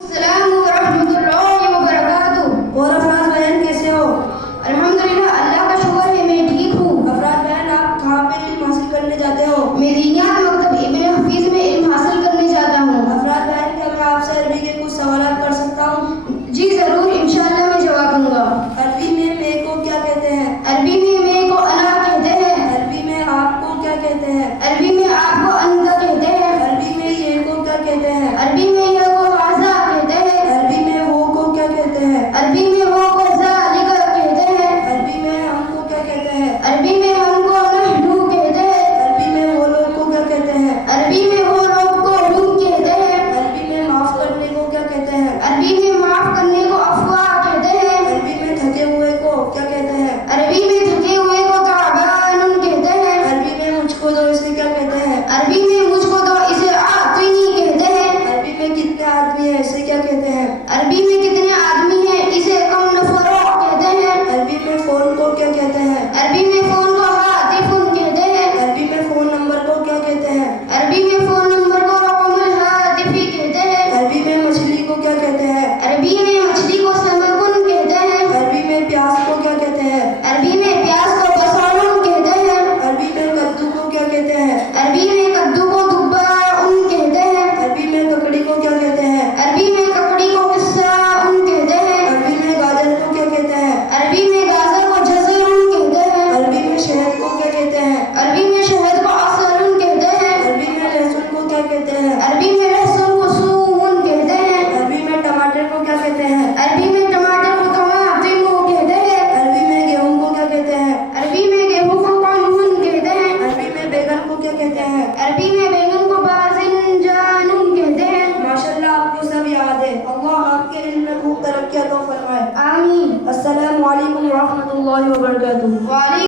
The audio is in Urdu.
السلام ورحمۃ اللہ وبرکاتہ۔ اور افراز بہن کیسے ہو؟ الحمدللہ، اللہ کا شکر ہے میں ٹھیک ہوں۔ افراز بہن آپ کہاں پہ علم حاصل کرنے جاتے ہو؟ میں دینیات مکتب ابن حفیظ میں علم حاصل کرنے جاتا ہوں۔ افراز بہن کیا میں آپ سے عربی کے کچھ سوالات کر سکتا ہوں؟ جی ضرور، انشاءاللہ میں جواب دوں گا۔ عربی میں کو کیا کہتے ہیں؟ عربی میں کو انا کہتے ہیں۔ عربی میں آپ کو کیا کہتے ہیں؟ عربی میں آپ کو انت کہتے ہیں۔ عربی میں یہ کو کیا کہتے ہیں؟ عربی میں یہ کو واضح کہتے ہیں۔ عربی میں وہ کو کیا کہتے ہیں؟ عربی میں وہ کو ذالک کہتے ہیں۔ عربی میں ہم کو کیا کہتے ہیں؟ عربی میں ہم کو نحنو کہتے ہیں۔ عربی میں وہ لوگ کو کیا کہتے ہیں؟ عربی میں وہ لوگ کو ہم کہتے ہیں۔ عربی میں معاف کرنے کو کیا کہتے ہیں؟ عربی میں معاف کرنے کو عفو کہتے ہیں۔ عربی میں تھکے ہوئے کو کیا کہتے ہیں؟ عربی میں تھکے ہوئے کو تعبان کہتے ہیں۔ عربی میں مجھ کو دو اسے کیا کہتے ہیں؟ عربی میں مجھ کو دو اسے آتنی کہتے ہیں۔ عربی میں کتنے آدمی ہیں اسے کیا کہتے ہیں؟ عربی میں کتنے آدمی ہیں اسے کم نفروں کہتے ہیں۔ عربی میں فون کو کیا کہتے ہیں؟ عربی میں فون کو ہاتفن کہتے ہیں۔ عربی میں فون نمبر کو کیا کہتے ہیں؟ عربی میں فون نمبر کو رقم الہاتفی کہتے ہیں۔ عربی میں مچھلی کو کیا کہتے ہیں؟ عربی میں مچھلی کو سمکن کہتے ہیں۔ عربی میں پیاز کو کیا کہتے ہیں؟ عربی میں پیاز کو بصرن کہتے ہیں۔ عربی میں کدو کو کیا کہتے ہیں؟ عربی میں کدو کو دباء کہتے ہیں۔ عربی میں ککڑی کو کیا کہتے ہیں؟ عربی میں ککڑی کو قصاء کہتے ہیں۔ عربی میں گاجر کو کیا کہتے ہیں؟ عربی میں گاجر کو جزر کہتے ہیں۔ عربی میں شہد کو کیا کہتے ہیں؟ عربی میں شہد کو عسل کہتے ہیں۔ عربی میں لہسن کو کیا کہتے ہیں؟ عربی میں لہسن کو ثوم کہتے ہیں۔ عربی میں ٹماٹر کو کیا کہتے ہیں؟ عربی میں ٹماٹر کو طماطم کہتے ہیں۔ عربی میں گیہوں کو کیا کہتے ہیں؟ عربی میں گیہوں کو قمح کہتے ہیں۔ عربی میں بیگن کو کیا کہتے ہیں؟ عربی میں بیگن کو باذنجان کہتے ہیں۔ ماشاءاللہ آپ کو سب یاد ہے۔ اللہ آپ کے علم میں خوب ترقی عطا فرمائے۔ آمین۔ السلام علیکم ورحمۃ اللہ وبرکاتہ۔ وعلیکم